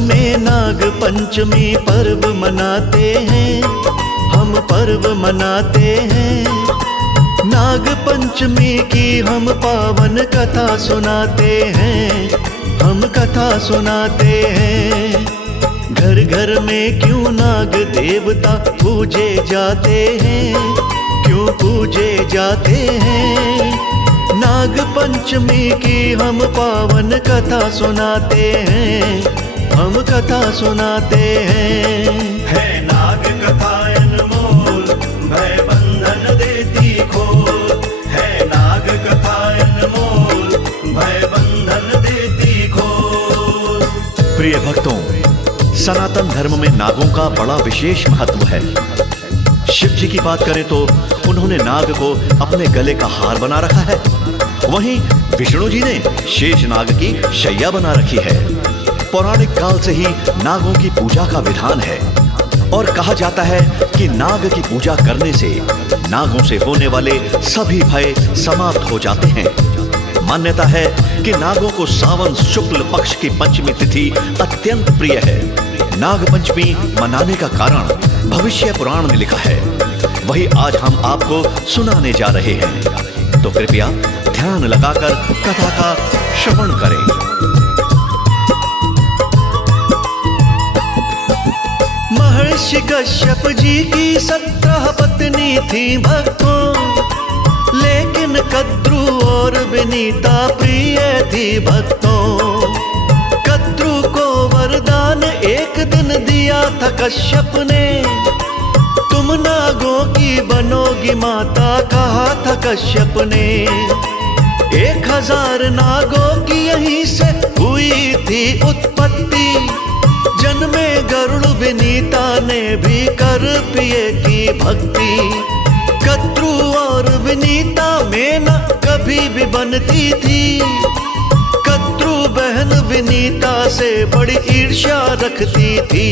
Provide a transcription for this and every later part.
में नाग पंचमी पर्व मनाते हैं, हम पर्व मनाते हैं। नाग पंचमी की हम पावन कथा सुनाते हैं, हम कथा सुनाते हैं। घर घर में क्यों नाग देवता पूजे जाते हैं, क्यों पूजे जाते हैं। नाग पंचमी की हम पावन कथा सुनाते हैं, हम कथा सुनाते हैं। है नाग कथा अनमोल, भय बंधन देती खोल। है नाग कथा अनमोल, भय बंधन देती खोल। प्रिय भक्तों, सनातन धर्म में नागों का बड़ा विशेष महत्व है। शिव जी की बात करें तो उन्होंने नाग को अपने गले का हार बना रखा है, वहीं विष्णु जी ने शेष नाग की शैया बना रखी है। पौराणिक काल से ही नागों की पूजा का विधान है और कहा जाता है कि नाग की पूजा करने से नागों से होने वाले सभी भय समाप्त हो जाते हैं। मान्यता है कि नागों को सावन शुक्ल पक्ष की पंचमी तिथि अत्यंत प्रिय है। नाग पंचमी मनाने का कारण भविष्य पुराण में लिखा है, वही आज हम आपको सुनाने जा रहे हैं। तो कृपया ध्यान लगाकर कथा का श्रवण करें। महर्षि कश्यप जी की 17 पत्नी थी भक्तों, लेकिन कद्रू और विनीता प्रिय थी भक्तों। कद्रू को वरदान एक दिन दिया था कश्यप ने, तुम नागों की बनोगी माता कहा था कश्यप ने। 1000 नागों की यहीं से हुई थी उत्पत्ति, जन्मे गरुड़ विनीता ने भी कर प्रिय की भक्ति। कद्रू और विनीता में न कभी भी बनती थी, कद्रू बहन विनीता से बड़ी ईर्ष्या रखती थी।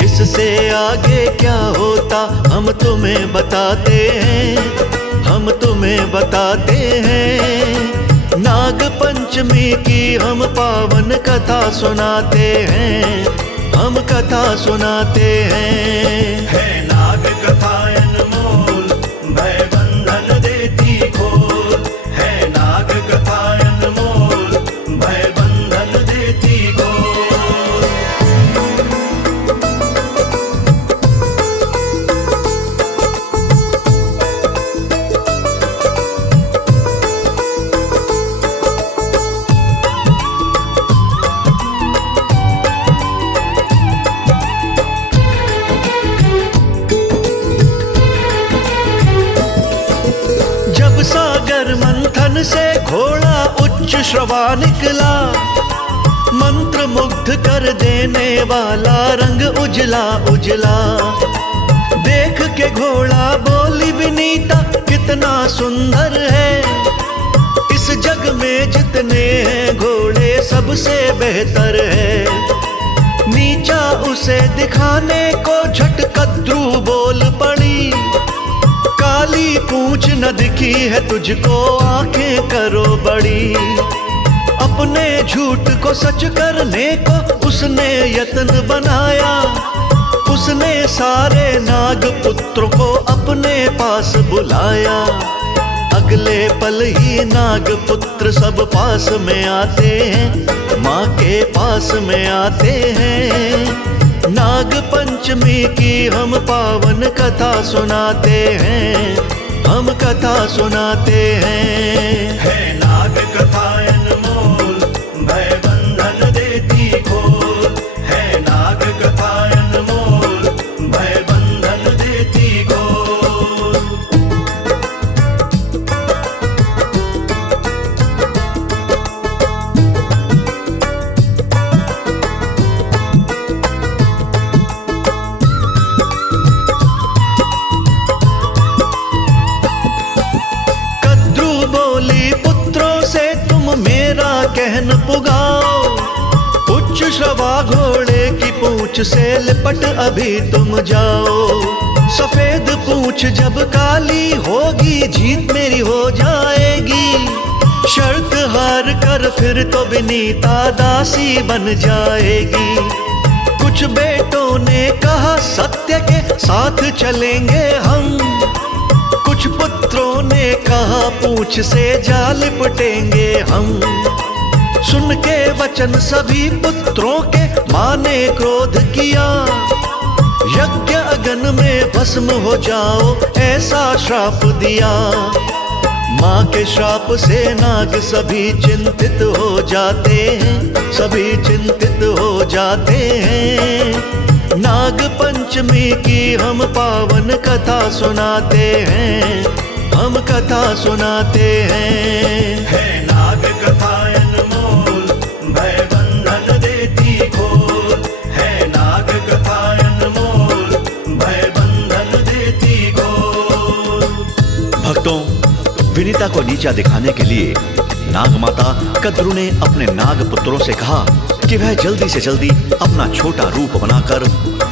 इससे आगे क्या होता हम तुम्हें बताते हैं, हम तुम्हें बताते हैं। नाग पंचमी की हम पावन कथा सुनाते हैं, हम कथा सुनाते हैं। है नाग कथा अनमोल, भय बंधन देती खोल। है नाग कथा अनमोल, भय बंधन देती खोल। जब सागर मंथन से घोड़ा उच्च श्रवा निकला, मंत्र मुग्ध कर देने वाला रंग उजला उजला। देख के घोड़ा बोली विनीता कितना सुंदर है, इस जग में जितने हैं घोड़े सबसे बेहतर है। नीचा उसे दिखाने को झट कद्रू बोल पड़ी, काली पूंछ न दिखी है तुझको आंखें करो बड़ी। अपने झूठ को सच करने को उसने यत्न बनाया, उसने सारे नाग पुत्रों को अपने पास बुलाया। अगले पल ही नाग पुत्र सब पास में आते हैं, माँ के पास में आते हैं। नाग पंचमी की हम पावन कथा सुनाते हैं, हम कथा सुनाते हैं। है नाग कथा अनमोल, भय बंधन देती खोल। है नाग कथा अनमोल, भय बंधन देती खोल। कहन पुगाओ, उच्च श्रवा घोड़े की पूंछ से लिपट अभी तुम जाओ। सफेद पूंछ जब काली होगी जीत मेरी हो जाएगी, शर्त हार कर फिर तो विनीता दासी बन जाएगी। कुछ बेटों ने कहा सत्य के साथ चलेंगे हम, कुछ पुत्रों ने कहा पूंछ से जाल लिपटेंगे हम। सुन के वचन सभी पुत्रों के माँ ने क्रोध किया, यज्ञ अग्नि में भस्म हो जाओ ऐसा श्राप दिया। माँ के श्राप से नाग सभी चिंतित हो जाते हैं, सभी चिंतित हो जाते हैं। नाग पंचमी की हम पावन कथा सुनाते हैं, हम कथा सुनाते हैं। है नाग कथा अनमोल, भय बंधन देती खोल। है नाग कथा अनमोल, भय बंधन देती खोल। भक्तों, विनीता को नीचा दिखाने के लिए नाग माता कद्रू ने अपने नाग पुत्रों से कहा कि वह जल्दी से जल्दी अपना छोटा रूप बनाकर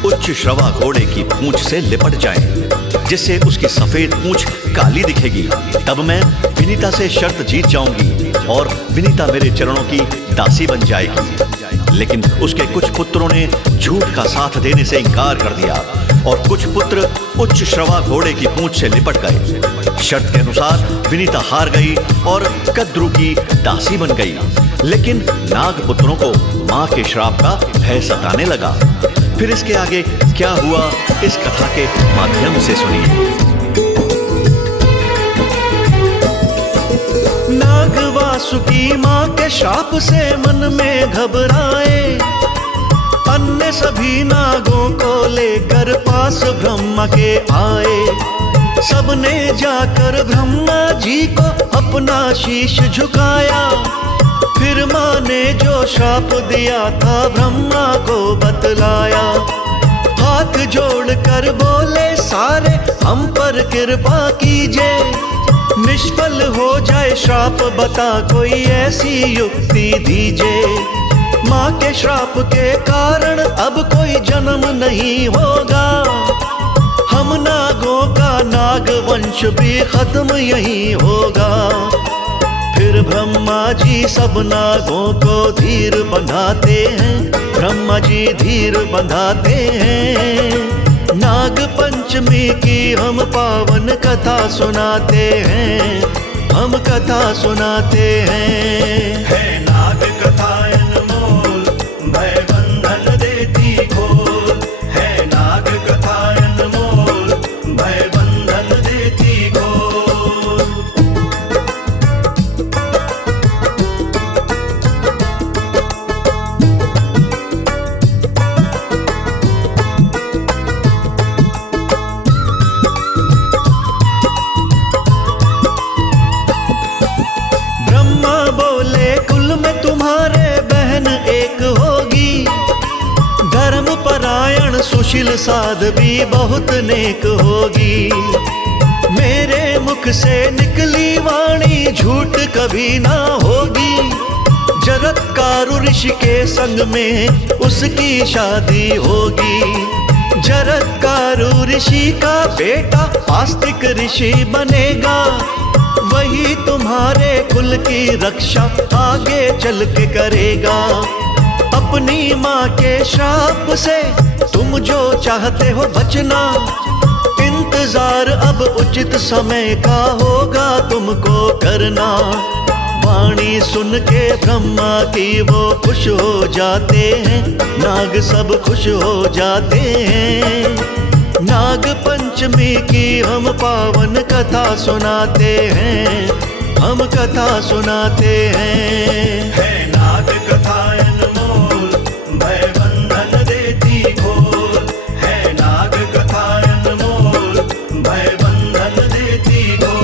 उच्च श्रवा घोड़े की पूंछ से लिपट जाए, जिससे उसकी सफेद पूंछ काली दिखेगी। तब मैं विनीता से शर्त जीत जाऊंगी और विनीता मेरे चरणों की दासी बन जाएगी। लेकिन उसके कुछ पुत्रों ने झूठ का साथ देने से इनकार कर दिया और कुछ पुत्र उच्च श्रवा घोड़े की पूंछ से लिपट गए। शर्त के अनुसार विनीता हार गई और कद्रू की दासी बन गई। लेकिन नाग पुत्रों को मां के श्राप का भय सताने लगा। फिर इसके आगे क्या हुआ, इस कथा के माध्यम से सुनिए। नाग वासुकी माँ के श्राप से मन में घबराए, अन्य सभी नागों को लेकर पास ब्रह्मा के आए। सबने जाकर ब्रह्मा जी को अपना शीश झुकाया, फिर माँ ने जो श्राप दिया था ब्रह्मा को बतलाया। हाथ जोड़कर बोले सारे हम पर कृपा कीजिए, निष्फल हो जाए श्राप बता कोई ऐसी युक्ति दीजिए। माँ के श्राप के कारण अब कोई जन्म नहीं होगा, हम नागों का नाग वंश भी खत्म यही होगा। फिर ब्रह्मा जी सब नागों को धीर बंधाते हैं, ब्रह्मा जी धीर बंधाते हैं। नाग पंचमी की हम पावन कथा सुनाते हैं, हम कथा सुनाते हैं। है नाग कथा अनमोल, भय बंधन देती खोल। है नाग कथा अनमोल, भय बंधन देती खोल। ब्रह्मा बोले कुल में तुम्हारे बहन एक होगी, धर्म परायण सुशील साध्वी बहुत नेक होगी। मेरे मुख से निकली वाणी झूठ कभी ना होगी, जरत्कारु ऋषि के संग में उसकी शादी होगी। जरत्कारु ऋषि का बेटा आस्तिक ऋषि बनेगा, वही तुम्हारे कुल की रक्षा आगे चल के करेगा। अपनी माँ के श्राप से तुम जो चाहते हो बचना, इंतजार अब उचित समय का होगा तुमको करना। वाणी सुन के ब्रह्मा की वो खुश हो जाते हैं, नाग सब खुश हो जाते हैं। नाग पंचमी की हम पावन कथा सुनाते हैं, हम कथा सुनाते हैं। है नाग कथा अनमोल, भय बंधन देती खोल। है नाग कथा अनमोल, भय बंधन देती खोल।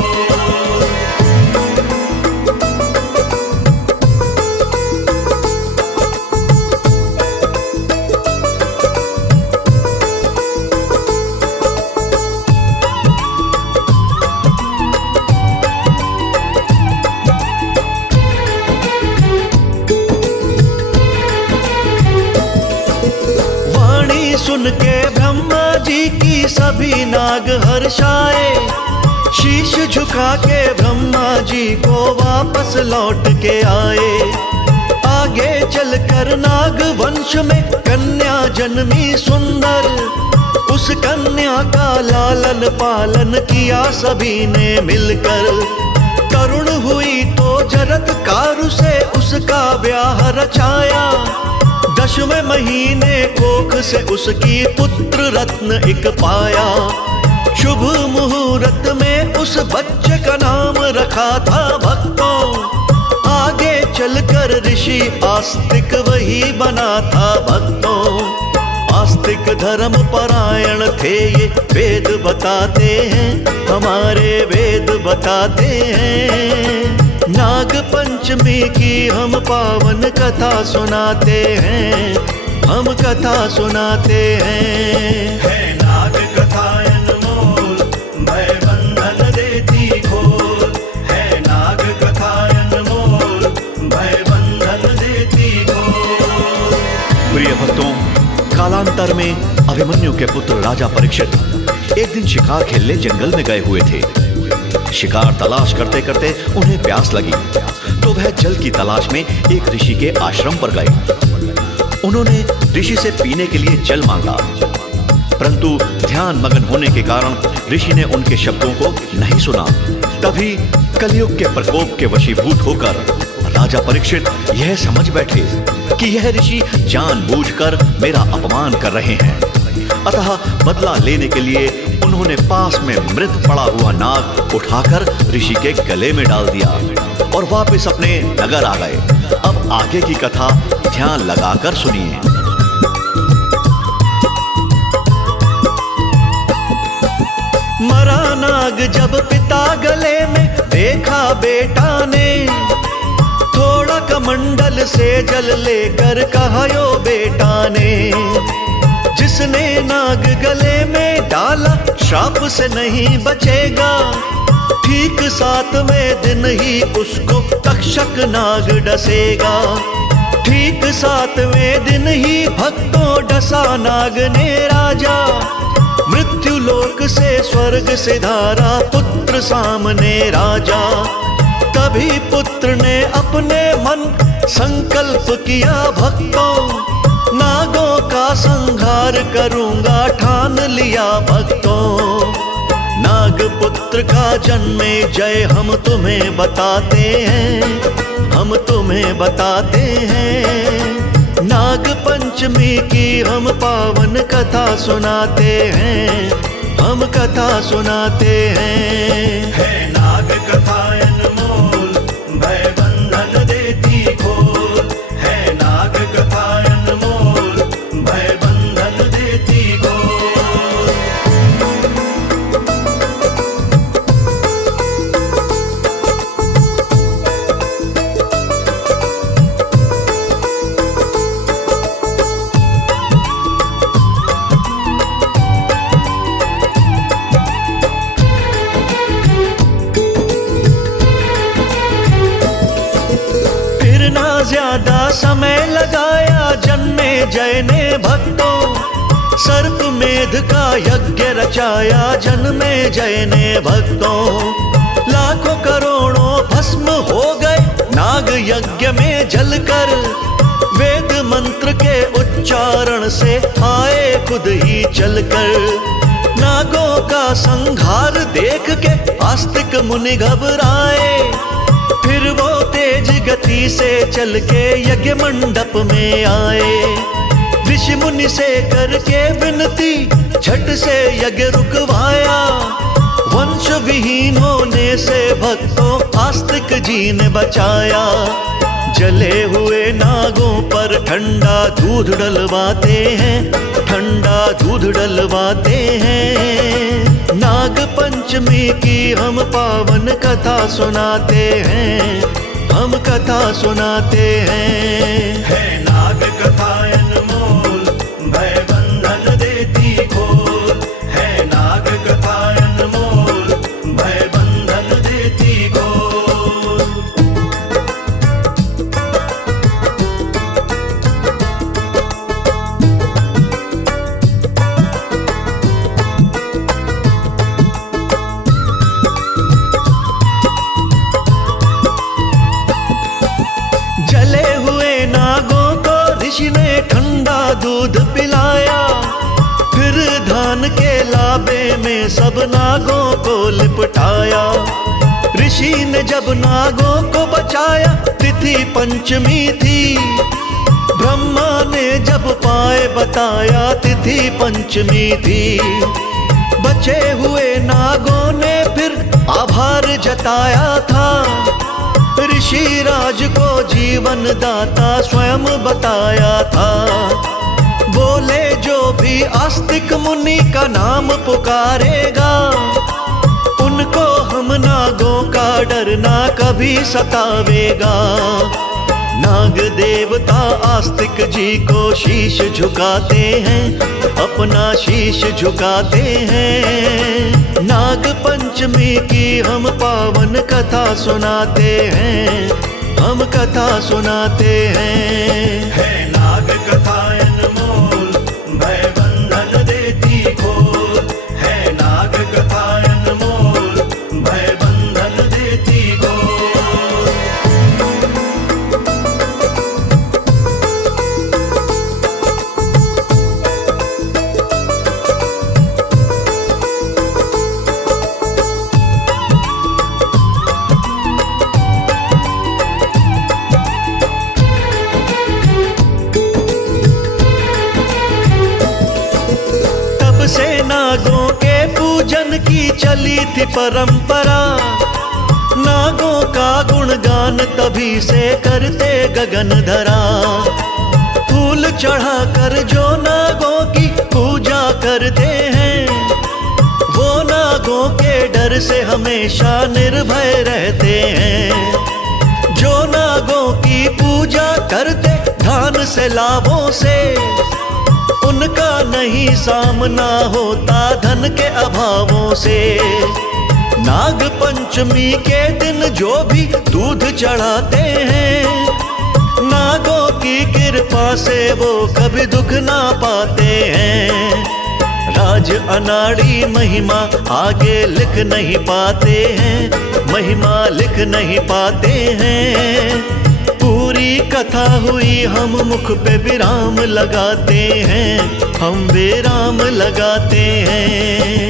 सुन के ब्रह्मा जी की सभी नाग हर्षाए, शीश झुका के ब्रह्मा जी को वापस लौट के आए। आगे चलकर नाग वंश में कन्या जन्मी सुंदर। उस कन्या का लालन पालन किया सभी ने मिलकर। तरुण हुई तो जरत कारु से उसका ब्याह रचाया। 10वें महीने कोख से उसकी पुत्र रत्न एक पाया। शुभ मुहूर्त में उस बच्चे का नाम रखा था भक्तों। आगे चलकर ऋषि आस्तिक वही बना था भक्तों। आस्तिक धर्म परायण थे ये वेद बताते हैं, हमारे वेद बताते हैं। नाग पंचमी की हम पावन कथा सुनाते हैं, हम कथा सुनाते हैं। है नाग कथा अनमोल, भय बंधन देती खोल। है नाग कथा अनमोल, भय बंधन देती खोल। प्रिय भक्तों, कालांतर में अभिमन्यु के पुत्र राजा परीक्षित एक दिन शिकार खेलने जंगल में गए हुए थे। शिकार तलाश करते करते उन्हें प्यास लगी तो वह जल की तलाश में एक ऋषि के आश्रम पर गए। उन्होंने ऋषि से पीने के लिए जल मांगा, परंतु ध्यान मगन होने के कारण ऋषि ने उनके शब्दों को नहीं सुना। तभी कलयुग के प्रकोप के वशीभूत होकर राजा परीक्षित यह समझ बैठे कि यह ऋषि जानबूझकर मेरा अपमान कर रहे हैं। अतः बदला लेने के लिए उन्होंने पास में मृत पड़ा हुआ नाग उठाकर ऋषि के गले में डाल दिया और वापस अपने नगर आ गए। अब आगे की कथा ध्यान लगाकर सुनिए। मरा नाग जब पिता गले में देखा बेटा ने। थोड़ा कमंडल से जल लेकर कहा यो बेटा ने। जिसने नाग गले में डाला श्राप से नहीं बचेगा। ठीक 7वें दिन ही उसको तक्षक नाग डसेगा। ठीक 7वें दिन ही भक्तों डसा नाग ने राजा। मृत्यु लोक से स्वर्ग से धारा पुत्र सामने राजा। तभी पुत्र ने अपने मन संकल्प किया भक्तों। नागों का संहार करूंगा ठान लिया भक्तों। नाग पुत्र का जन्मे जय हम तुम्हें बताते हैं, हम तुम्हें बताते हैं। नाग पंचमी की हम पावन कथा सुनाते हैं, हम कथा सुनाते हैं। है नाग कथा अनमोल, भय बंधन देती खोल। है नाग कथा अनमोल, भय बंधन देती खोल। ज्यादा समय लगाया जन्मे जय ने भक्तों। सर्प मेध का यज्ञ रचाया जन्मे जय ने भक्तों। लाखों करोड़ों भस्म हो गए नाग यज्ञ में जलकर। वेद मंत्र के उच्चारण से आए खुद ही चलकर। नागों का संहार देख के आस्तिक मुनि घबराए। फिर वो तेज गति से चल के यज्ञ मंडप में आए। ऋषि मुनि से करके विनती झट से यज्ञ रुकवाया। वंश विहीन होने से भक्तों आस्तिक जी ने बचाया। जले हुए नागों पर ठंडा दूध डलवाते हैं, ठंडा दूध डलवाते हैं। नाग पंचमी की हम पावन कथा सुनाते हैं, हम कथा सुनाते हैं। है नाग कथा अनमोल, भय बंधन देती खोल। है नाग कथा अनमोल, भय बंधन देती खोल। तांबे में सब नागों को लिपटाया। ऋषि ने जब नागों को बचाया, तिथि पंचमी थी। ब्रह्मा ने जब पाए बताया, तिथि पंचमी थी। बचे हुए नागों ने फिर आभार जताया था। ऋषि राज को जीवन दाता स्वयं बताया था। बोले जो भी आस्तिक मुनि का नाम पुकारेगा, उनको हम नागों का डर ना कभी सतावेगा। नाग देवता आस्तिक जी को शीश झुकाते हैं, अपना शीश झुकाते हैं। नाग पंचमी की हम पावन कथा सुनाते हैं, हम कथा सुनाते हैं। है नाग कथा अनमोल, भय बंधन देती खोल। है नाग कथा अनमोल, भय बंधन देती खोल। से नागों के पूजन की चली थी परंपरा। नागों का गुणगान तभी से करते गगन धरा। फूल चढ़ाकर जो नागों की पूजा करते हैं, वो नागों के डर से हमेशा निर्भय रहते हैं। जो नागों की पूजा करते ध्यान से लाभों से, उनका नहीं सामना होता धन के अभावों से। नाग पंचमी के दिन जो भी दूध चढ़ाते हैं, नागों की कृपा से वो कभी दुख ना पाते हैं। राज अनाड़ी महिमा आगे लिख नहीं पाते हैं, महिमा लिख नहीं पाते हैं। पूरी कथा हुई हम मुख पे विराम लगाते हैं, हम विराम लगाते हैं।